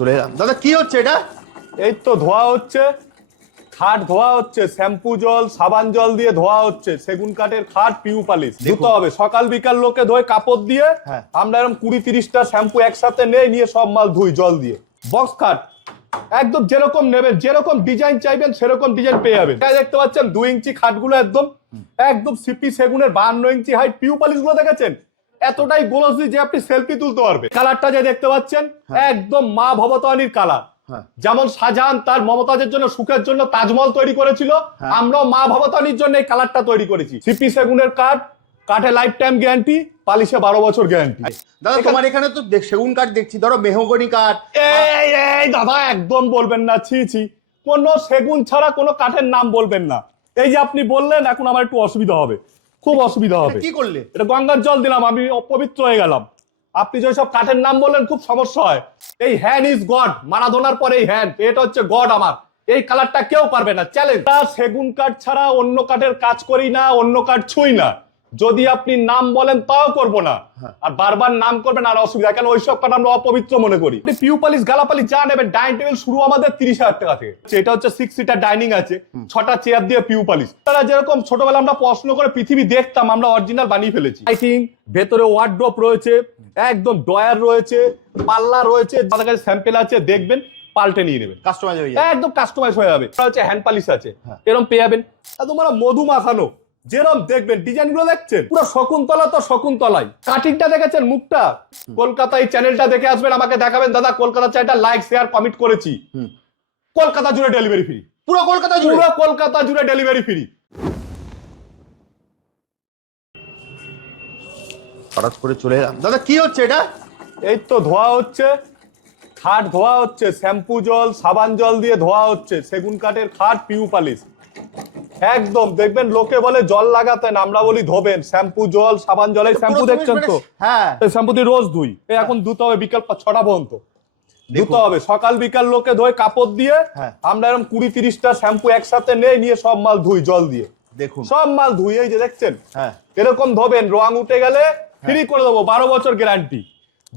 চলে এলাম। দাদা কি হচ্ছে এটা? এই তো ধোয়া হচ্ছে, খাট ধোয়া হচ্ছে, শ্যাম্পু জল সাবান জল দিয়ে ধোয়া হচ্ছে। সেগুন কাঠের খাট, পিউ পালিশ ধুতে হবে। সকাল বিকাল লোকে ধোয় কাপড় দিয়ে, আমরা এরকম 20-30টা শ্যাম্পু একসাথে নিয়ে সব মাল ধুই জল দিয়ে। বক্স খাট একদম যেরকম নেবেন, যেরকম ডিজাইন চাইবেন সেরকম ডিজাইন পেয়ে যাবেন। দেখতে পাচ্ছেন 2 ইঞ্চি খাটগুলো একদম একদম সিপি সেগুনের 52 ইঞ্চি হাইট। পিউ পালিশ গুলো দেখেছেন এতটাই গ্লোসি যে আপনি সেলফি তুলতে পারবে। কালারটা যে দেখতে পাচ্ছেন একদম মা ভবতারিণীর কালার। যেমন শাহজাহান তার মমতাজের জন্য সুখের জন্য তাজমহল তৈরি করেছিল, আমরাও মা ভবতারিণীর জন্য এই কালারটা তৈরি করেছি। সিপি সেগুনের কাঠ, কাঠে লাইফ টাইম গ্যারান্টি, পালিশে 12 বছর গ্যারান্টি। দাদা তোমার এখানে তো সেগুন কাঠ দেখছি, ধরো মেহগনি কাঠ। এই দাদা একদম বলবেন না, ছি কোন সেগুন ছাড়া কোনো কাঠের নাম বলবেন না। এই যে আপনি বললেন, এখন আমার একটু অসুবিধা হবে, খুব অসুবিধা হবে। কি করলে? এটা গঙ্গার জল দিলাম, আমি অপবিত্র হয়ে গেলাম। আপনি যেসব কাঠের নাম বললেন খুব সমস্যা হয়। এই হ্যান্ড ইজ গড, মারাদোনার পরে এই হ্যান্ড, এটা হচ্ছে গড আমার। এই কালারটা কেউ পারবে না, চ্যালেঞ্জ। সেগুন কাঠ ছাড়া অন্য কাঠের কাজ করি না, অন্য কাঠ ছুঁই না। যদি আপনি নাম বলেন তাও করব না, আর বারবার নাম করবেন আর অসুবিধা, কেন ওইসব কাঠ আমরা অপবিত্র মনে করি। পিউ পালিশ গালা পালিশ যা নেবেন, ডাইনিং টেবিল শুরু আমাদের 30,000 টাকা থেকে। এটা হচ্ছে 6 সিটার ডাইনিং আছে, 6টা চেয়ার দিয়ে পিউ পালিশ। তারা যেরকম ছোটবেলা আমরা প্রশ্ন করে পৃথিবী দেখতাম, আমরা অরিজিনাল বানিয়ে ফেলেছি। লাইটিং, ভেতরে ওয়ার্ড্রপ রয়েছে, একদম ড্রয়ার রয়েছে, পাল্লা রয়েছে, তাদের কাছে স্যাম্পেল আছে, দেখবেন পাল্টে নিয়ে নেবেন, কাস্টমাইজ হয়ে যাবে, একদম কাস্টমাইজ হয়ে যাবে। হচ্ছে হ্যান্ড পালিশ আছে, এরকম পেয়ে যাবেন। তোমার মধু মাখানো, যেরকম দেখবেন ডিজাইন গুলো দেখছেন পুরো শকুন্তলা তো শকুন্তলাই। কাটিংটা দেখেছেন, মুখটা। কলকাতায় চ্যানেলটা দেখে আসবেন, আমাকে দেখাবেন দাদা কলকাতা চ্যানেলটা লাইক শেয়ার কমেন্ট করেছি। কলকাতা জুড়ে ডেলিভারি ফ্রি, পুরো কলকাতা জুড়ে ডেলিভারি ফ্রি। হঠাৎ করে চলে এলাম। দাদা কি হচ্ছে এটা? এই তো ধোয়া হচ্ছে, খাট ধোয়া হচ্ছে, শ্যাম্পু জল সাবান জল দিয়ে ধোয়া হচ্ছে। সেগুন কাঠের খাট, পিউ পালিশ একদম দেখবেন লোকে বলে জল লাগাতেন, আমরা বলি ধোবেন। শ্যাম্পু জল সাবান জল, এই শ্যাম্পু দেখছেন তো, এই শ্যাম্পু দিয়ে রোজ ধুই। এখন ধুতে হবে বিকাল 6টা পর্যন্ত ধুতে হবে। সকাল বিকাল লোকে ধোয় কাপড় দিয়ে, আমরা এরকম 20-30টা শ্যাম্পু একসাথে নিয়ে সব মাল ধুই জল দিয়ে। দেখুন সব মাল ধুই, এই যে দেখছেন এরকম ধোবেন। রং উঠে গেলে ফ্রি করে দেবো, 12 বছর গ্যারান্টি,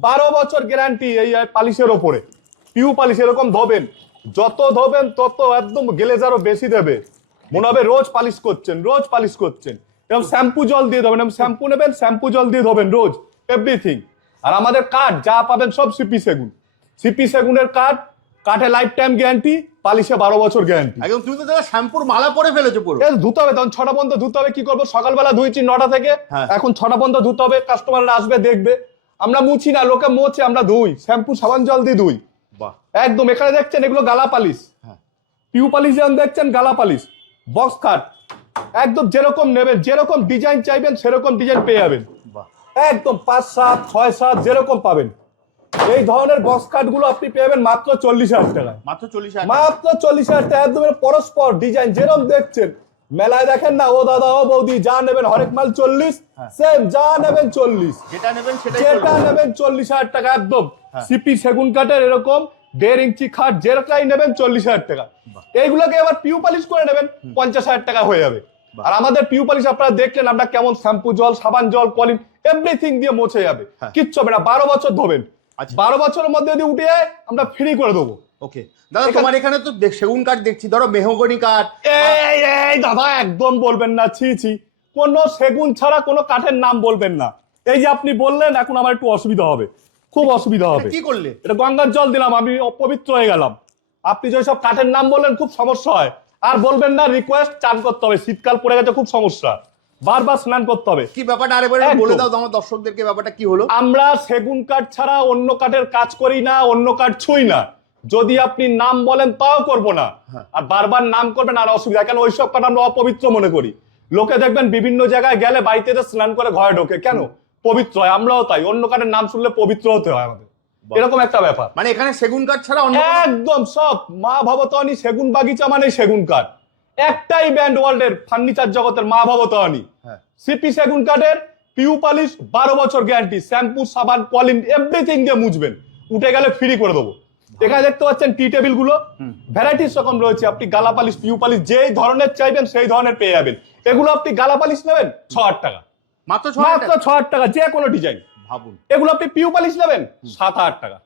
12 বছর গ্যারান্টি এই পালিশের ওপরে। পিউ পালিশ এরকম ধোবেন, যত ধোবেন তত একদম গ্লেজারও বেশি দেবে, মনে হবে রোজ পালিশ করছেন, রোজ পালিশ করছেন। এরকম শ্যাম্পু জল দিয়ে ধোবেন, শ্যাম্পু নেবেন শ্যাম্পু জল দিয়ে ধোবেন রোজ, এভরিথিং। আর আমাদের কাঠ যা পাবেন সব সিপি সেগুন, সিপি সেগুনের কাঠ, কাঠে লাইফ টাইম গ্যারান্টি, পালিশে 12 বছর গ্যারান্টি। একদম তুমি তো দাদা শ্যাম্পুর মালা পরে ফেলেছো পুরো। ধুতে হবে, তখন 6টা পর্যন্ত ধুতে হবে। কি করবো, সকালবেলা ধুইছি 9টা থেকে, এখন 6টা পর্যন্ত ধুতে হবে। কাস্টমাররা আসবে দেখবে, আমরা মুছি না, লোকে মোছে, আমরা ধুই শ্যাম্পু সাবান জল দিয়ে ধুই। একদম এখানে দেখছেন এগুলো গালা পালিশ, পিউ পালিশ যেমন দেখছেন গালা পালিশ। বক্স খাট একদম যেরকম নেবেন, যেরকম ডিজাইন চাইবেন সেরকম ডিজাইন পেয়ে যাবেন, একদম 5, 7, 6, 7 যেরকম পাবেন। এই ধরনের বক্স কাট গুলো আপনি পেয়ে যাবেন মাত্র 40,000 টাকায়। মাত্র 40,000, মাত্র 40,000 টাকা। একদম পরস্পর ডিজাইন যেরকম দেখছেন মেলায় দেখেন না, ও দাদা ও বৌদি যা নেবেন হরেক মাল 40, সেম যা নেবেন 40, যেটা নেবেন 40,000 টাকা। একদম সিপি সেগুন কাঠের এরকম 1.5 ইঞ্চি খাট যেটাই নেবেন 40,000 টাকা। এইগুলোকে আবার পিউ পালিশ করে নেবেন 50,000 টাকা হয়ে যাবে। আর আমাদের পিউ পালিশ আপনারা দেখলেন আমরা কেমন শ্যাম্পু জল সাবান জল কলিন এভরিথিং দিয়ে মুছে যাবে, কিচ্ছু হবে না। 12 বছর ধোবেন, 12 বছরের মধ্যে যদি উঠে যায় আমরা ফ্রি করে দেবো। ওকে দাদা তোমার এখানে তো সেগুন কাঠ দেখছি, ধরো মেহগনি কাঠ। এই দাদা একদম বলবেন না, ছি কোন সেগুন ছাড়া কোনো কাঠের নাম বলবেন না। এই যে আপনি বললেন, এখন আমার একটু অসুবিধা হবে, খুব অসুবিধা হবে। কি করলে? এটা গঙ্গার জল দিলাম, আমি অপবিত্র হয়ে গেলাম। আপনি যেসব কাঠের নাম বললেন খুব সমস্যা হয়, আর বলবেন না। রিকোয়েস্ট, চান করতে হবে, শীতকাল পড়ে গেছে খুব সমস্যা, বারবার স্নান করতে হবে। কি ব্যাপারটা আরেকবার বলে দাও আমার দর্শকদেরকে, ব্যাপারটা কি হলো? আমরা সেগুন কাঠ ছাড়া অন্য কাঠের কাজ করি না, অন্য কাঠ ছুঁই না। যদি আপনি নাম বলেন তাও করব না, আর বারবার নাম করবেন আর অসুবিধা, কেন ওইসব কাঠ আমরা অপবিত্র মনে করি। লোকে দেখবেন বিভিন্ন জায়গায় গেলে বাড়িতে স্নান করে ঘরে ঢোকে, কেন পবিত্র হয়, আমরাও তাই। অন্য কাঠের নাম শুনলে পবিত্র হতে হয় আমাদের, এরকম একটা ব্যাপার। মানে এখানে সেগুন কাঠ ছাড়া অন্য একদম সব মা ভবতারিণী সেগুন বাগিচা মানে সেগুন কাঠ। একটাই ব্র্যান্ড ওয়ার্ল্ডের ফার্নিচার জগতের মা ভবতারিণী। সিপি সেগুন কাঠের পিউ পালিশ 12 বছর গ্যারান্টি, শ্যাম্পু সাবান কলিন এভরিথিং দিয়ে মুছবেন, উঠে গেলে ফ্রি করে দেবো। এখানে দেখতে পাচ্ছেন টি টেবিল গুলো ভ্যারাইটিস রকম রয়েছে, আপনি গালা পালিশ পিউ পালিশ যেই ধরনের চাইবেন সেই ধরনের পেয়ে যাবেন। এগুলো আপনি গালা পালিশ নেবেন 6,000 টাকা, মাত্র 6,000 টাকা, যে কোনো ডিজাইন ভাবুন। এগুলো আপনি পিউ পালিশ নেবেন 7,000 টাকা,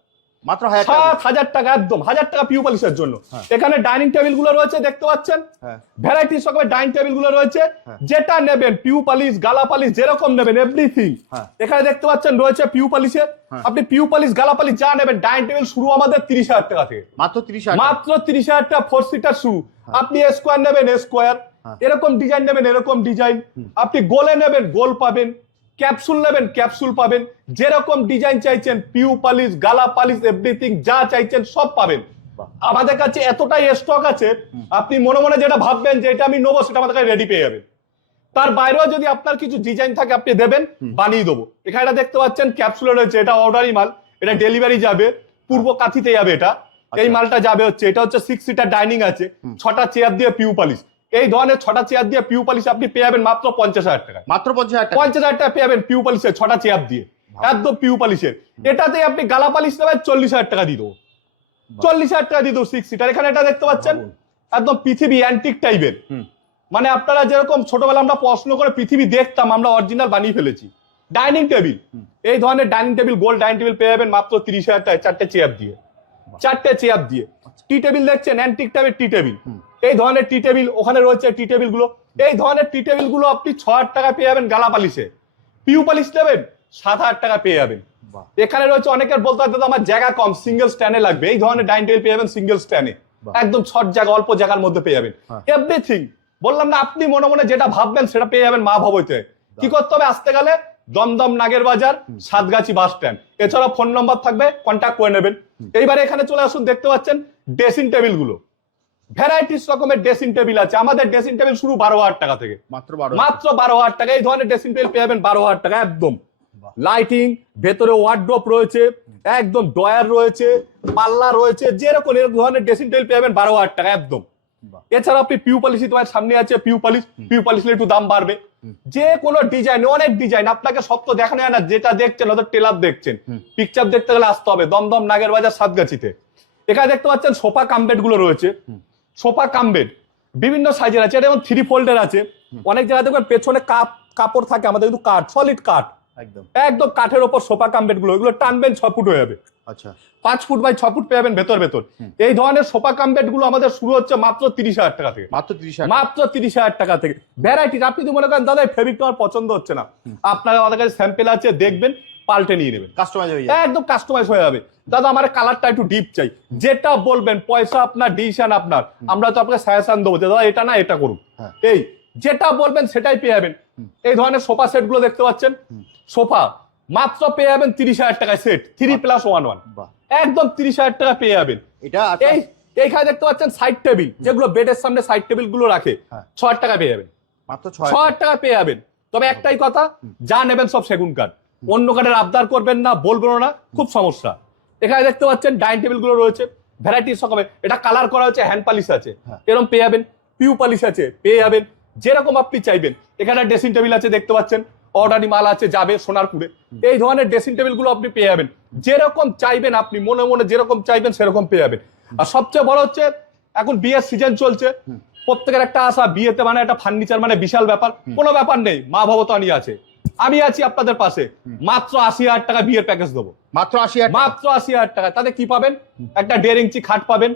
মাত্র 1000 টাকা 7,000 টাকা, একদম 1000 টাকা পিউ পলিশের জন্য। এখানে ডাইনিং টেবিল গুলো রয়েছে দেখতে পাচ্ছেন, ভ্যারাইটিস রকমের ডাইনিং টেবিল গুলো রয়েছে, যেটা নেবেন পিউ পলিশ গালা পলিশ যেরকম নেবেন এভরিথিং এখানে দেখতে পাচ্ছেন রয়েছে পিউ পলিশে। আপনি পিউ পলিশ গালা পলিশ যা নেবেন, ডাইনিং টেবিল শুরু আমাদের 30,000 টাকা থেকে, মাত্র 30,000 মাত্র 30,000 টাকা 4 সিটার শুরু। আপনি স্কোয়ার নেবেন স্কোয়ার, এরকম ডিজাইন নেবেন এরকম ডিজাইন, আপনি গোলে নেবেন গোল পাবেন, ক্যাপসুল নেবেন ক্যাপসুল পাবেন, যেরকম ডিজাইন চাইছেন পিউ পলিশ গালা পলিশ এভরিথিং যা চাইছেন সব পাবেন। আমাদের কাছে এতটাই স্টক আছে, আপনি মনে মনে যেটা ভাববেন যে এটা আমি নেবো সেটা আমাদের কাছে রেডি পেয়ে যাবেন। তার বাইরেও যদি আপনার কিছু ডিজাইন থাকে আপনি দেবেন, বানিয়ে দেবো। এখানে এটা দেখতে পাচ্ছেন ক্যাপসুলে রয়েছে, এটা অর্ডারি মাল, এটা ডেলিভারি যাবে পূর্ব কাঁথিতে যাবে। এটা এই মালটা যাবে হচ্ছে, এটা হচ্ছে 6 সিটার ডাইনিং আছে, 6টা চেয়ার দিয়ে পিউ পলিশ। এই ধরনের 6টা চেয়ার দিয়ে পিউ পলিশ আপনি পেয়ে যাবেন মাত্র 50,000 টাকা, মাত্র 50,000 টাকা 50,000 টাকা পেয়ে যাবেন পিউ পলিশের 6টা চেয়ার দিয়ে, একদম পিউ পলিশের। এটাতে আপনি গালা পলিশ নেবেন 40,000 টাকা দিয়ে দেবো, 40,000 টাকা দিয়ে দেবো 6 সিটার। এখানে এটা দেখতে পাচ্ছেন একদম পৃথিবী অ্যান্টিক টাইপের, মানে আপনারা যেরকম ছোটবেলা আমরা প্রশ্ন করে পৃথিবী দেখতাম, আমরা অরিজিনাল বানিয়ে ফেলেছি। ডাইনিং টেবিল, এই ধরনের dining table gold dining table পেয়ে যাবেন মাত্র 30,000 টাকা 4টে চেয়ার দিয়ে, 4টে চেয়ার দিয়ে। টি টেবিল দেখছেন অ্যান্টিক টাইপের টি টেবিল, এই ধরনের টি টেবিল ওখানে রয়েছে টি টেবিল গুলো। এই ধরনের টি টেবিল গুলো আপনি 6,000 টাকা পেয়ে যাবেন গালা পালিশে, পিউ পালিশ নেবেন 7,000 টাকা পেয়ে যাবেন। এখানে রয়েছে অনেকের বলতে হয় আমার জায়গা কম সিঙ্গেল স্ট্যান্ডে লাগবে, এই ধরনের ডাইনিং টেবিল পেয়ে যাবেন সিঙ্গেল স্ট্যান্ডে, একদম শর্ট জায়গা অল্প জায়গার মধ্যে পেয়ে যাবেন এভরিথিং। বললাম না, আপনি মনে মনে যেটা ভাববেন সেটা পেয়ে যাবেন মা ভবইতে। কি করতে হবে, আসতে গেলে দমদম নাগের বাজার সাতগাছি বাস স্ট্যান্ড, এছাড়া ফোন নম্বর থাকবে, কন্ট্যাক্ট করে নেবেন। এইবারে এখানে চলে আসুন, দেখতে পাচ্ছেন ড্রেসিং টেবিল গুলো, ভ্যারাইটিস রকমের ড্রেসিং টেবিল আছে। আমাদের ড্রেসিং টেবিল শুরু 12,000 টাকা থেকে, মাত্র 12,000 টাকা। এই ধরনের ড্রেসিং টেবিল পেয়ে যাবেন 12,000 টাকা একদম। লাইটিং, ভেতরে ওয়ার্ড্রপ রয়েছে, একদম ডয়ার রয়েছে, পাল্লা রয়েছে, যেরকম এরকম ধরনের ড্রেসিং টেবিল পেয়ে যাবেন 12,000 টাকা একদম। এছাড়া আপনি পিউ পলিশ, তোমার সামনে আছে পিউ পলিশ, পিউ পলিশ একটু দাম বাড়বে। যে কোনো ডিজাইন, অনেক ডিজাইন, আপনাকে সব তো দেখানো যায় না, যেটা দেখছেন হয়তো টেলার দেখছেন, পিকচার দেখতে গেলে আসতে হবে দমদম নাগের বাজার সাতগাছিতে। এখানে দেখতে পাচ্ছেন সোফা কামবেড গুলো রয়েছে, সোফা কামবেড বিভিন্ন সাইজের আছে, এটা যেমন 3 ফোল্ডের আছে। অনেক জায়গায় দেখবেন পেছনে কাপড় থাকে, আমাদের কিন্তু কাঠ, সলিড কাঠ, একদম কাঠের ওপর সোফা কামবেড গুলো, এগুলো টানবেন 6 ফুট হয়ে যাবে, আচ্ছা 5 ফুট বাই 6 ফুট পেয়ে যাবেন ভেতর। এই ধরনের সোফা কামবেড গুলো আমাদের শুরু হচ্ছে মাত্র 30,000 টাকা থেকে, মাত্র 30,000 টাকা থেকে। ভ্যারাইটিস, আপনি যদি মনে করেন দাদা এই ফেব্রিকটা আমার পছন্দ হচ্ছে না, আপনার আমাদের কাছে স্যাম্পেল আছে, দেখবেন পাল্টে নিয়ে নেবেন, কাস্টমাইজ হয়ে যাবে, একদম কাস্টমাইজ হয়ে যাবে। দাদা আমার কালারটা একটু ডিপ চাই, যেটা বলবেন, পয়সা আপনার, ডিসিশন আপনার, আমরা তো আপনাকে সাজেশন দেবো যে দাদা এটা না এটা করুন, এই যেটা বলবেন সেটাই পেয়ে যাবেন। এই ধরনের সোফা সেট গুলো দেখতে পাচ্ছেন, সোফা মাত্র পেয়ে যাবেন 30,000 টাকায় সেট, 3+1, একদম 30,000 টাকা পেয়ে যাবেন। এইখানে দেখতে পাচ্ছেন সাইড টেবিল, যেগুলো বেডের সামনে সাইড টেবিল গুলো রাখে, 6,000 টাকা পেয়ে যাবেন, মাত্র 6,000 টাকা পেয়ে যাবেন। তবে একটাই কথা, যা নেবেন সব সেগুন কাঠ, অন্য কাঠের আবদার করবেন না, বলবেন না, খুব সমস্যা। এখানে দেখতে পাচ্ছেন ডাইনিং টেবিল গুলো রয়েছে ভ্যারাইটিস রকমের, এটা কালার করা হচ্ছে, হ্যান্ড পালিশ আছে, এরকম পেয়ে যাবেন, পিউ পালিশ আছে পেয়ে যাবেন, যেরকম আপনি চাইবেন। এখানে ড্রেসিং টেবিল আছে দেখতে পাচ্ছেন, অর্ডারি মাল আছে, যাবে সোনারপুরে। এই ধরনের ড্রেসিং টেবিল গুলো আপনি পেয়ে যাবেন, যেরকম চাইবেন, আপনি মনে মনে যেরকম চাইবেন সেরকম পেয়ে যাবেন। আর সবচেয়ে বড় হচ্ছে এখন বিয়ের সিজন চলছে, প্রত্যেকের একটা আশা, বিয়েতে মানে একটা ফার্নিচার মানে বিশাল ব্যাপার, কোনো ব্যাপার নেই, মা ভবতানি আছে, আমি আছি আপনাদের পাশে। মাত্র 80,000 টাকা বিয়ের প্যাকেজ দেবো, মাত্র 80,000 টাকা। তাতে কি পাবেন, একটা 1.5 ইঞ্চি খাট পাবেন,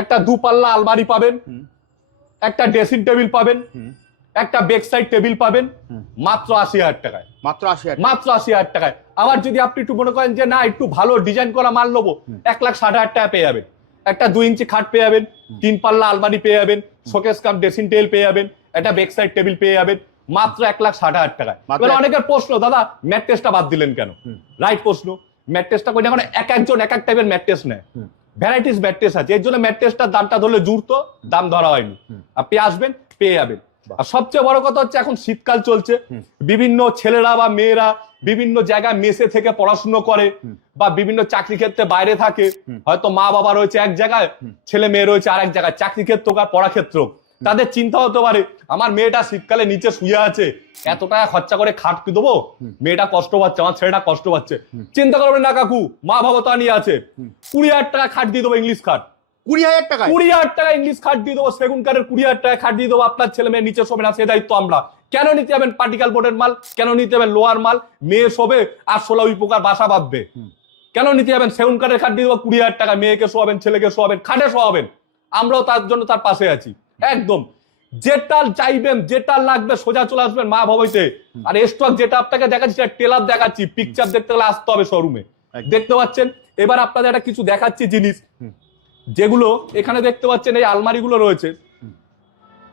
একটা 2 পাল্লা আলমারি পাবেন, একটা ড্রেসিং টেবিল পাবেন, একটা বেক সাইড টেবিল পাবেন, মাত্র 80,000 টাকায়, মাত্র 80,000 টাকায়। আবার যদি আপনি একটু মনে করেন যে না একটু ভালো ডিজাইন করা মাল নেবো, 1,60,000 টাকা পেয়ে যাবেন, একটা 2 ইঞ্চি খাট পেয়ে যাবেন, 3 পাল্লা আলমারি পেয়ে যাবেন, শোকেস কাম ড্রেসিং টেবিল পেয়ে যাবেন, একটা বেক সাইড টেবিল পেয়ে যাবেন, মাত্র 1,60,000 টাকায়। এবার অনেকের প্রশ্ন, দাদা ম্যাট্রেসটা বাদ দিলেন কেন? রাইট প্রশ্ন, ম্যাট্রেসটা কই, এখন এক একজন এক এক টাইপের ম্যাট্রেস নেয়, ভ্যারাইটিস ম্যাট্রেস আছে, এর জন্য ম্যাট্রেসটার দামটা ধরলে জুড়তো, দাম ধরা হয়নি, আপনি আসবেন পেয়ে যাবেন। আর সবচেয়ে বড় কথা হচ্ছে এখন শীতকাল চলছে, বিভিন্ন ছেলেরা বা মেয়েরা বিভিন্ন জায়গায় মেসে থেকে পড়াশুনো করে, বা বিভিন্ন চাকরি ক্ষেত্রে বাইরে থাকে, হয়তো মা বাবা রয়েছে এক জায়গায়, ছেলে মেয়ে রয়েছে আরেক জায়গায়, চাকরি ক্ষেত্র আর পড়া ক্ষেত্র, তাদের চিন্তা হতে পারে আমার মেয়েটা শীতকালে নিচে শুয়ে আছে, এত টাকা খরচা করে খাট কি দেবো, মেয়েটা কষ্ট পাচ্ছে, আমার ছেলেটা কষ্ট পাচ্ছে। চিন্তা করবেন না কাকু, মা ভবতানি আছে, 20,000 টাকা খাট দিয়ে দেবো, ইংলিশ খাট 20,000 টাকা, 20,000 টাকা ইংলিশ খাট দিয়ে দেবো, সেগুন কাঠের 20,000 টাকা খাট দিয়ে দেবো, আপনার ছেলে মেয়ে নিচে শোবে না, সে দায়িত্ব আমরা। কেন নিতে যাবেন পার্টিকেল বোর্ডের মাল, কেন নিতে যাবেন লোহার মাল, মেয়ে শোবে আর 16 প্রকার বাসা বাঁধবে, কেন নিতে যাবেন? সেগুন কাঠের খাট দিয়ে দেবো 20,000 টাকা, মেয়েকে শোয়াবেন, ছেলেকে শোয়াবেন, খাটে শোয়াবেন, আমরাও তার জন্য তার পাশে আছি একদম। যেটা চাইবেন, যেটা লাগবে সোজা চলে আসবেন মা ভবইতে। আর স্টক যেটা আপনাকে দেখাচ্ছি সেটা টেলার দেখাচ্ছি, পিকচার দেখতে গেলে আসতে হবে শোরুমে। দেখতে পাচ্ছেন, এবার আপনাদের একটা কিছু দেখাচ্ছি জিনিস, যেগুলো এখানে দেখতে পাচ্ছেন এই আলমারিগুলো রয়েছে,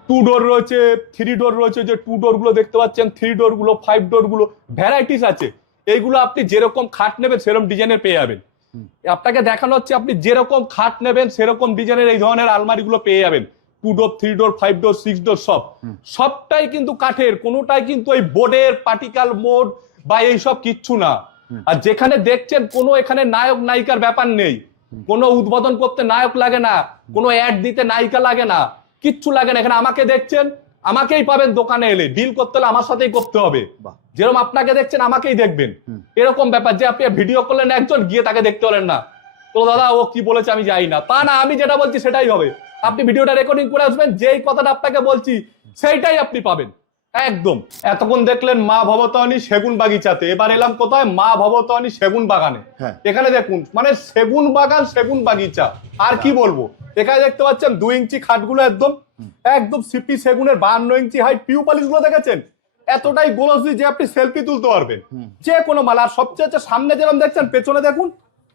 2 ডোর রয়েছে, 3 ডোর রয়েছে, যে 2 ডোর গুলো দেখতে পাচ্ছেন, 3 ডোর গুলো, 5 ডোর গুলো, ভ্যারাইটিস আছে। এইগুলো আপনি যেরকম খাট নেবেন সেরকম ডিজাইনের পেয়ে যাবেন। আপনাকে দেখানো হচ্ছে আপনি যেরকম খাট নেবেন সেরকম ডিজাইনের এই ধরনের আলমারিগুলো পেয়ে যাবেন। 2 ডোর, 3 ডোর, 5 ডোর, 6 ডোর, সবটাই কিন্তু কাঠের, কোনোটাই কিন্তু এই বোর্ডের পার্টিকেল মোড বা এইসব কিচ্ছু না। আর যেখানে দেখছেন কোনো এখানে নায়ক নায়িকার ব্যাপার নেই, কোনো উদ্বোধন করতে নায়ক লাগে না, কোনো অ্যাড দিতে নায়িকা লাগে না, কিচ্ছু লাগে না। এখানে আমাকে দেখছেন, আমাকেই পাবেন দোকানে এলে, ডিল করতে হলে আমার সাথেই করতে হবে। যেরকম আপনাকে দেখছেন আমাকেই দেখবেন, এরকম ব্যাপার যে আপনি ভিডিও করলেন একজন, গিয়ে তাকে দেখতে হলেন না, তো দাদা ও কি বলেছে আমি জানি না, তা না, আমি যেটা বলছি সেটাই হবে। আপনি ভিডিওটা রেকর্ডিং করে আসবেন, যেই কথাটা আপনাকে বলছি সেইটাই আপনি পাবেন একদম। এতক্ষণ দেখলেন মা ভবতারিণী সেগুন বাগিচাতে, এবার এলাম কোথায়? মা ভবতারিণী সেগুন বাগানে। এখানে দেখুন, মানে সেগুন বাগান, সেগুন বাগিচা, আর কি বলবো। এখানে দেখতে পাচ্ছেন 2 ইঞ্চি খাটগুলো একদম একদম সিপি সেগুনের 52 ইঞ্চি হাইট, পিউ পালিশ গুলো দেখেছেন এতটাই গোলসি যে আপনি সেলফি তুলতে পারবেন যে কোনো মাল। আর সবচেয়ে হচ্ছে সামনে যেরকম দেখছেন, পেছনে দেখুন,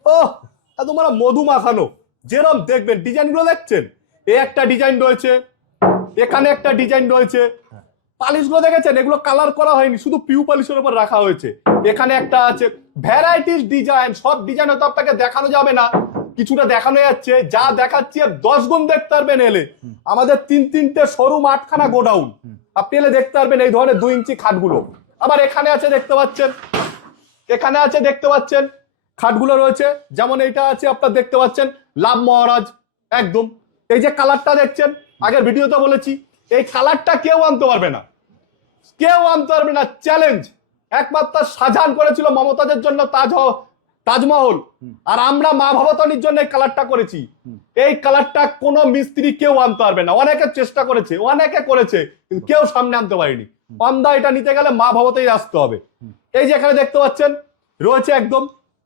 ওহ তোমার মধু মাখানো, যেরকম দেখবেন ডিজাইন গুলো দেখছেন, একটা ডিজাইন রয়েছে, এখানে একটা ডিজাইন রয়েছে, পালিশ গুলো দেখেছেন, এগুলো কালার করা হয়নি, শুধু পিউ পালিশের উপর রাখা হয়েছে। এখানে একটা আছে, ভ্যারাইটিস ডিজাইন, সব ডিজাইন হয়তো আপনাকে দেখানো যাবে না, কিছুটা দেখানো যাচ্ছে, যা দেখাচ্ছি 10 গুণ দেখতে পারবেন এলে। আমাদের 3-3টে শোরুম, 8খানা গোডাউন, আপনি এলে দেখতে পারবেন এই ধরনের 2 ইঞ্চি খাটগুলো। আবার এখানে আছে দেখতে পাচ্ছেন, এখানে আছে দেখতে পাচ্ছেন খাটগুলো রয়েছে, যেমন এইটা আছে আপনার দেখতে পাচ্ছেন লাভ মহারাজ একদম। এই যে কালারটা দেখছেন, আগের ভিডিওতে বলেছি, এই কালারটা কেউ আনতে পারবে না, কেউ আনতে পারবে না, চ্যালেঞ্জ। একমাত্র শাহজাহান করেছিল মমতাজের জন্য তাজমহল, আর আমরা মা ভবতারিণীর জন্য এই কালারটা করেছি। এই কালারটা কোনো মিস্ত্রি কেউ আনতে পারবে না, অনেকে চেষ্টা করেছে, অনেকে করেছে, কিন্তু কেউ সামনে আনতে পারেনি। অন্দা এটা নিতে গেলে মা ভবতেই আসতে হবে। এই যে এখানে দেখতে পাচ্ছেন রয়েছে একদম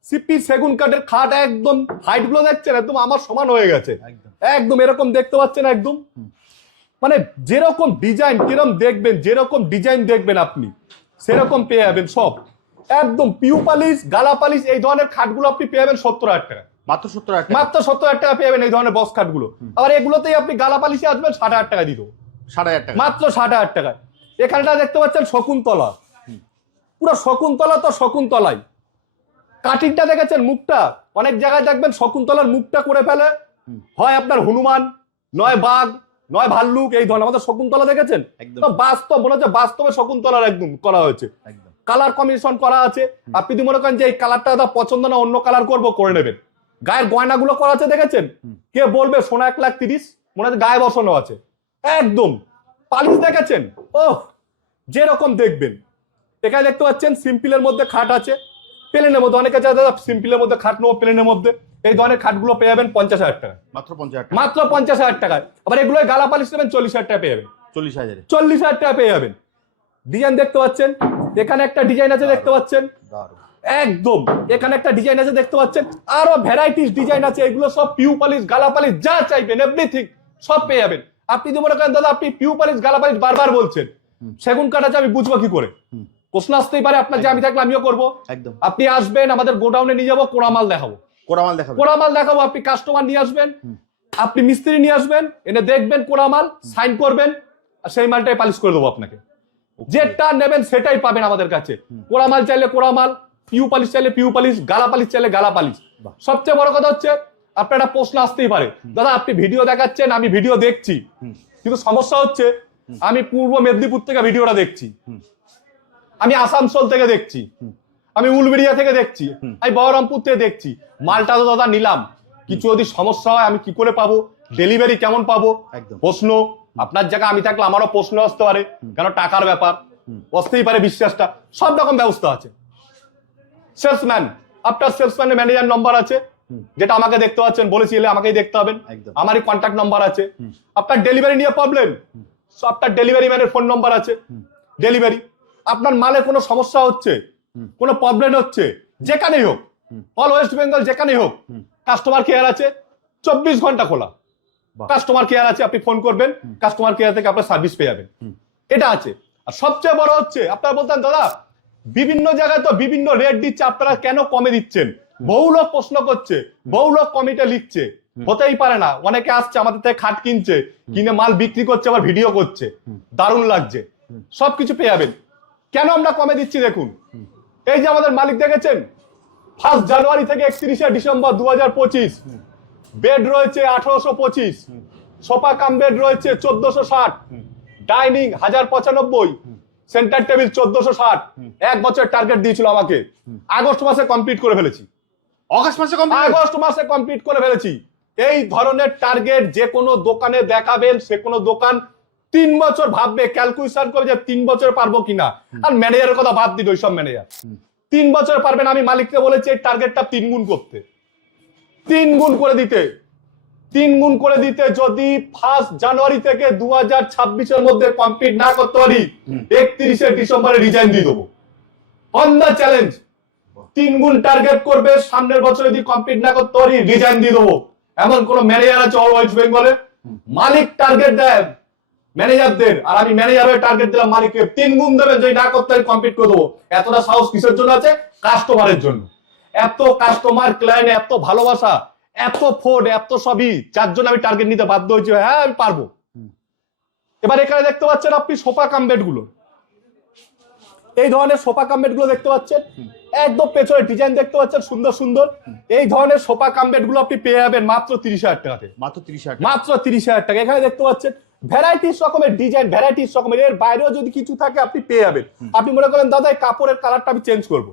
সিপি সেগুন কাঠের খাট, একদম হাইট গুলো দেখছেন একদম আমার সমান হয়ে গেছে একদম, এরকম দেখতে পাচ্ছেন একদম, মানে যেরকম ডিজাইন কিরম দেখবেন, যেরকম ডিজাইন দেখবেন আপনি সেরকম পেয়ে যাবেন সব একদম। পিউ পালিশ, গালা পালিশ, এই ধরনের খাটগুলো আপনি পেয়ে যাবেন 70,000 টাকা, মাত্র 70,000 টাকা, মাত্র 70,000 টাকা পেয়ে যাবেন এই ধরনের বক্স খাটগুলো। আবার এগুলোতেই আপনি গালা পালিশে আসবেন 60,000 টাকা দিত, 60,000 টাকা, মাত্র 60,000 টাকায়। এখানটা দেখতে পাচ্ছেন শকুন্তলা, পুরো শকুন্তলা তো শকুন্তলাই। কাটিংটা দেখেছেন, মুখটা অনেক জায়গায় দেখবেন শকুন্তলার মুখটা করে ফেলে, হয় আপনার হনুমান, নয় বাঘ, নয় ভাল্লুক, এই ধরনের। আমাদের শকুন্তলা দেখেছেন, বাস্তব মনে হচ্ছে বাস্তবে শকুন্তলার একদম করা হয়েছে, কালার কম্বিনেশন করা আছে। আপনি যদি মনে করেন যে এই কালারটা পছন্দ না, অন্য কালার করবো, করে নেবেন। গায়ের গয়নাগুলো করা আছে দেখেছেন, কে বলবে সোনা 1,30,000, মনে হচ্ছে গায়ে বসানো আছে একদম। পালিশ দেখেছেন, ও যেরকম দেখবেন। এখানে দেখতে পাচ্ছেন সিম্পলের মধ্যে খাট আছে, প্লেনের মধ্যে, অনেকে চায় দাদা সিম্পলের মধ্যে খাট নেবো প্লেনের মধ্যে, এই ধরনের খাটগুলো পেয়ে যাবেন 50,000 টাকা, মাত্র 50,000 টাকা, মাত্র 50,000 টাকায়। আবার এগুলো গালা পালিশ নেবেন 40,000 টাকা পেয়ে যাবেন, 40,000 টাকা পেয়ে যাবেন। ডিজাইন দেখতে পাচ্ছেন, এখানে একটা ডিজাইন আছে দেখতে পাচ্ছেন একদম, এখানে একটা ডিজাইন আছে দেখতে পাচ্ছেন, আরো ভ্যারাইটিস ডিজাইন আছে, এগুলো সব পিউ পালিশ, গালা পালিশ, যা চাইবেন এভরিথিং সব পেয়ে যাবেন। আপনি যদি মনে করেন দাদা আপনি পিউ পালিশ, গালা পালিশ বারবার বলছেন, সেগুন কাঠ আছে, আমি বুঝবো কি করে? প্রশ্ন আসতেই পারে আপনার যে আমি থাকলে আমিও করবো। আপনি আসবেন, আমাদের গোডাউনে নিয়ে যাবো, কোড়ামাল দেখাবো, কোড়ামাল দেখাবো, আপনি কাস্টমার নিয়ে আসবেন, আপনি মিস্ত্রি নিয়ে আসবেন, এনে দেখবেন কোড়ামাল, সাইন করবেন, আর সেই মালটাই পালিশ করে দেবো আপনাকে। যেটা নেবেন সেটাই পাবেন আমাদের কাছে। কোড়ামাল চাইলে কোড়ামাল, পিউ পালিশ চাইলে পিউ পালিশ, গালা পালিশ চাইলে গালা পালিশ। সবচেয়ে বড় কথা হচ্ছে আপনার একটা প্রশ্ন আসতেই পারে, দাদা আপনি ভিডিও দেখাচ্ছেন, আমি ভিডিও দেখছি, কিন্তু সমস্যা হচ্ছে আমি পূর্ব মেদিনীপুর থেকে ভিডিওটা দেখছি, আমি আসানসোল থেকে দেখছি, আমি উলবেড়িয়া থেকে দেখছি, আমি বহরমপুর থেকে দেখছি, মালটা তো দাদা নিলাম, কিছু যদি সমস্যা হয় আমি কি করে পাবো, ডেলিভারি কেমন পাবো, প্রশ্ন আপনার জায়গা আমি থাকলে আমারও প্রশ্ন আসতে পারে, কেন টাকার ব্যাপার আসতেই পারে, বিশ্বাসটা, সব রকম ব্যবস্থা আছে। সেলসম্যান, আপনার সেলসম্যানের ম্যানেজার নম্বর আছে, যেটা আমাকে দেখতে পাচ্ছেন, বলেছি আমাকেই দেখতে হবেন, আমারই কন্ট্যাক্ট নাম্বার আছে। আপনার ডেলিভারি নিয়ে প্রবলেম, আপনার ডেলিভারি ম্যানের ফোন নাম্বার আছে, ডেলিভারি, আপনার মালে কোনো সমস্যা হচ্ছে, কোনো প্রবলেম হচ্ছে, যেখানেই হোক অল ওয়েস্ট বেঙ্গল যেখানেই হোক কাস্টমার কেয়ার আছে, 24 ঘন্টা খোলা কাস্টমার কেয়ার আছে, আপনি ফোন করবেন কাস্টমার কেয়ার থেকে আপনার সার্ভিস পেয়ে যাবেন, এটা আছে। আর সবচেয়ে বড় হচ্ছে আপনারা বলতেন দাদা বিভিন্ন জায়গায় তো বিভিন্ন রেট দিচ্ছে, আপনারা কেন কমে দিচ্ছেন? বহু লোক প্রশ্ন করছে, বহু লোক কমিটে লিখছে, হতেই পারে না। অনেকে আসছে আমাদের থেকে খাট কিনছে, কিনে মাল বিক্রি করছে, আবার ভিডিও করছে, দারুণ লাগছে, সবকিছু পেয়ে যাবেন। কেন আমরা কমে দিচ্ছি দেখুন, এই যে আমাদের মালিক দেখেছেন 1 জানুয়ারি থেকে 31 ডিসেম্বর 2025 বেড রয়েছে 1825, সোফা কাম বেড রয়েছে 1460, ডাইনিং 1095, সেন্টার টেবিল 1460। 1 বছর টার্গেট দিয়েছিল আমাকে, আগস্ট মাসে কমপ্লিট করে ফেলেছি, আগস্ট মাসে কমপ্লিট করে ফেলেছি। এই ধরনের টার্গেট যে কোনো দোকানে দেখাবেন, সে কোনো দোকান 3 বছর ভাববে, ক্যালকুলেশন করে যে 3 বছর পারবো কিনা। আর ম্যানেজারের কথা বাদ দিন, ওইসব ম্যানেজার 3 বছর পারবেন। আমি মালিককে বলেছি এই টার্গেটটা 3 গুণ করতে, 3 গুণ করে দিতে, 3 গুণ করে দিতে। যদি 1 জানুয়ারি থেকে 2026 এর মধ্যে কমপ্লিট না করতে পারি, 31 ডিসেম্বরে রিজাইন দিয়ে দেবো, অন দ্য চ্যালেঞ্জ। 3 গুণ টার্গেট করবে, সামনের বছর যদি কমপ্লিট না করতে পারি রিজাইন দিয়ে দেবো। এমন কোন ম্যানেজার আছে অল ওয়েস্ট বেঙ্গলে? মালিক টার্গেট দেয় ম্যানেজারদের, আর আমি ম্যানেজার হয়ে টার্গেট দিলাম মালিককে 3 গুণ দেবে, যদি না করতে পারি কমপ্লিট করে দেবো। এতটা সাহস কিসের জন্য আছে? কাস্টমারের জন্য। এত কাস্টমার ক্লায়েন্ট, এত ভালোবাসা, এত ফোন, এত সবই, যার জন্য আমি টার্গেট নিতে বাধ্য হয়েছি। হ্যাঁ আমি পারবো। এবার এখানে দেখতে পাচ্ছেন আপনি সোফা কাম বেড গুলো, এই ধরনের সোফা কাম বেড গুলো দেখতে পাচ্ছেন, একদম পেছনে ডিজাইন দেখতে পাচ্ছেন সুন্দর সুন্দর। এই ধরনের সোফা কাম বেড গুলো আপনি পেয়ে যাবেন মাত্র 30,000 টাকাতে, মাত্র 30,000 টাকা। এখানে দেখতে পাচ্ছেন ভ্যারাইটিস রকমের ডিজাইন, ভ্যারাইটিস রকমের, এর বাইরেও যদি কিছু থাকে আপনি পেয়ে যাবেন। আপনি মনে করেন দাদা এই কাপড়ের কালারটা আমি চেঞ্জ করবো,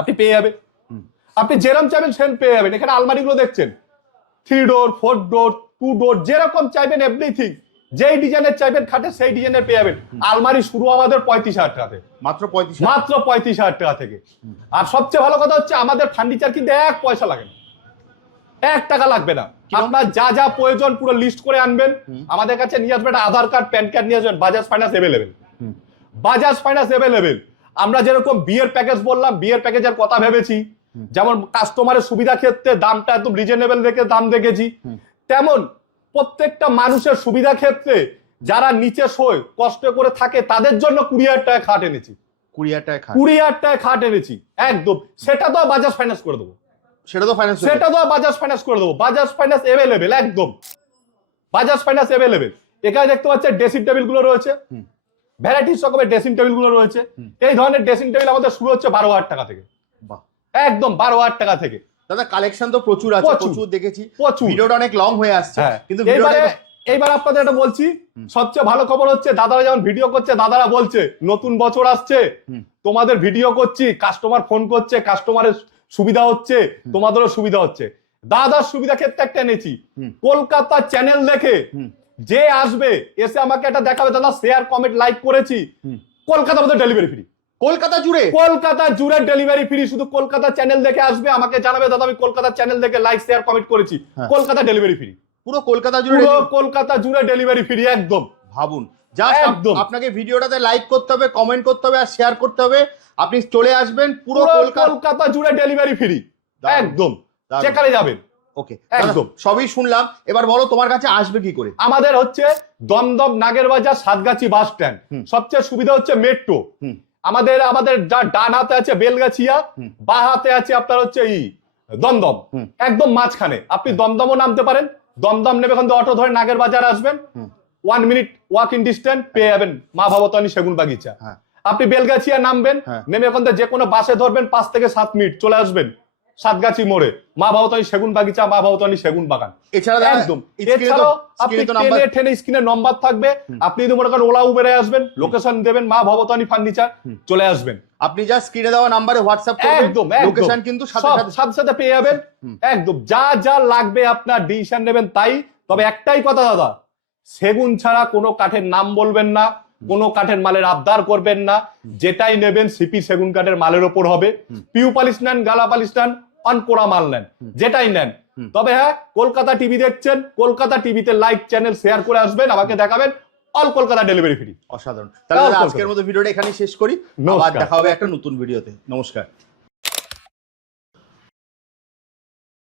আপনি পেয়ে যাবেন। আপনি যেরকম চাইবেন সেরকম পেয়ে যাবেন। এখানে আলমারি গুলো দেখছেন 3 ডোর, 4 ডোর, 2 ডোর, যেরকম চাইবেন এভরিথিং, যেই ডিজাইনের চাইবেন খাটে সেই ডিজাইনের পেয়ে যাবেন। আলমারি শুরু আমাদের 35,000 টাকা থেকে, মাত্র 35,000 টাকা থেকে। আর সবচেয়ে ভালো কথা হচ্ছে আমাদের ফার্নিচার কিনতে 1 পয়সা লাগে না, 1 টাকা লাগবে না। আপনার যা যা প্রয়োজন পুরো লিস্ট করে আনবেন, আমাদের কাছে নিয়ে আসবেন। আধার কার্ড, প্যান কার্ড নিয়ে আসবেন। Bajaj finance available, Bajaj finance available. আমরা যেরকম বিয়ের প্যাকেজ বললাম, বিয়ের প্যাকেজের কথা ভেবেছি, যেমন কাস্টমারের সুবিধা ক্ষেত্রে দামটা একদম রিজনেবল রেখে দাম দেখেছি, তেমন প্রত্যেকটা মানুষের সুবিধা ক্ষেত্রে যারা নিচে শোয়, কষ্ট করে থাকে, তাদের জন্য 20,000 টাকা খাট এনেছি, 20,000 টাকা খাট এনেছি একদম। সেটা তো বাজাজ ফাইন্যান্স করে দেবো, সেটা তো বাজাজ ফাইন্যান্স করে দেবো। বাজাজ ফাইন্যান্স এভেলেবেল, একদম বাজাজ ফাইন্যান্স এভেলেবেল। এখানে দেখতে পাচ্ছেন ড্রেসিং টেবিল গুলো রয়েছে, ভ্যারাইটিস রকমের ড্রেসিং টেবিল গুলো রয়েছে। এই ধরনের ড্রেসিং টেবিল আমাদের শুরু হচ্ছে 12,000 টাকা থেকে, একদম 12,000 টাকা থেকে। দাদা কালেকশন তো প্রচুর আছে, প্রচুর দেখেছি, ভিডিওটা অনেক লং হয়ে আসছে, কিন্তু এইবার আপনাদের এটা বলছি, সবচেয়ে ভালো খবর হচ্ছে দাদারা যেমন ভিডিও করছে, দাদারা বলছে নতুন বছর আসছে, তোমাদের ভিডিও করছি, কাস্টমার ফোন করছে, কাস্টমারের সুবিধা হচ্ছে, তোমাদেরও সুবিধা হচ্ছে। দাদার সুবিধা ক্ষেত্রে একটা এনেছি, কলকাতা চ্যানেল দেখে যে আসবে, এসে আমাকে এটা দেখাবে দাদা শেয়ার কমেন্ট লাইক করেছি, কলকাতা মধ্যে ডেলিভারি ফ্রি, কলকাতা জুড়ে ডেলিভারি ফ্রি। শুধু কলকাতা চ্যানেল দেখে আসবে, আমাকে জানাবে দাদা আমি কলকাতা চ্যানেল দেখে লাইক শেয়ার কমেন্ট করেছি, কলকাতা ডেলিভারি ফ্রি, পুরো কলকাতা জুড়ে ডেলিভারি ফ্রি। একদম ভাবুন, জাস্ট আপনাকে ভিডিওটাতে লাইক করতে হবে, কমেন্ট করতে হবে আর শেয়ার করতে হবে, আপনি চলে আসবেন, পুরো কলকাতা জুড়ে ডেলিভারি ফ্রি, একদম যেখানে যাবেন। ওকে, একদম সবই শুনলাম। এবার বলো তোমার কাছে আসবে কি করে? আমাদের হচ্ছে দমদম, নাগেরবাজার, সাতগাছি বাস স্ট্যান্ড। সবচেয়ে সুবিধা হচ্ছে মেট্রো। আমাদের যা ডান হাতে আছে বেলগাছিয়া, বাঁ হাতে আছে আপনার হচ্ছে দমদম, একদম মাঝখানে। আপনি দমদমও নামতে পারেন, দমদম নেবে ওখান থেকে অটো ধরে নাগেরবাজার আসবেন, 1 মিনিট ওয়াক ইন ডিস্টেন্স পেয়ে যাবেন মা ভবতানী সেগুন বাগিচা। আপনি বেলগাছিয়া নামবেন, নেমে ওখান থেকে যে কোনো বাসে ধরবেন, 5 থেকে 7 মিনিট চলে আসবেন সাতগাছি মোড়ে, মা ভবতানী সেগুন বাগিচা, মা ভবতানী সেগুন বাগান। এছাড়াও আপনি ট্রেনে স্ক্রিনে নম্বর থাকবে, আপনি যদি মনে করেন ওলা উবেরে আসবেন, লোকেশন দেবেন মা ভবতানী ফার্নিচার, চলে আসবেন। আপনি যা স্ক্রিনে দেওয়া নম্বরে হোয়াটসঅ্যাপ করবেন, একদম লোকেশন কিন্তু সাথে সাথে পেয়ে যাবেন। একদম যা যা লাগবে আপনার ডিসিশন নেবেন তাই। তবে একটাই কথা দাদা, সেগুন ছাড়া কোনো কাঠের নাম বলবেন না, কোনো কাঠের মালের আবদার করবেন না, যেটাই নেবেন সিপি সেগুন কাঠের মালের ওপর হবে। পিউ পালিশ নেন, গালা পালিশ নেন, অনকোড়া মাল নেন, যেটাই নেন। তবে হ্যাঁ, কলকাতা টিভি দেখছেন, কলকাতা টিভিতে লাইক চ্যানেল শেয়ার করে আসবেন, আমাকে দেখাবেন, অল কলকাতা ডেলিভারি ফ্রি। অসাধারণ। তাহলে আজকের মতো ভিডিওটা এখানেই শেষ করি, আবার দেখা হবে একটা নতুন ভিডিওতে। নমস্কার।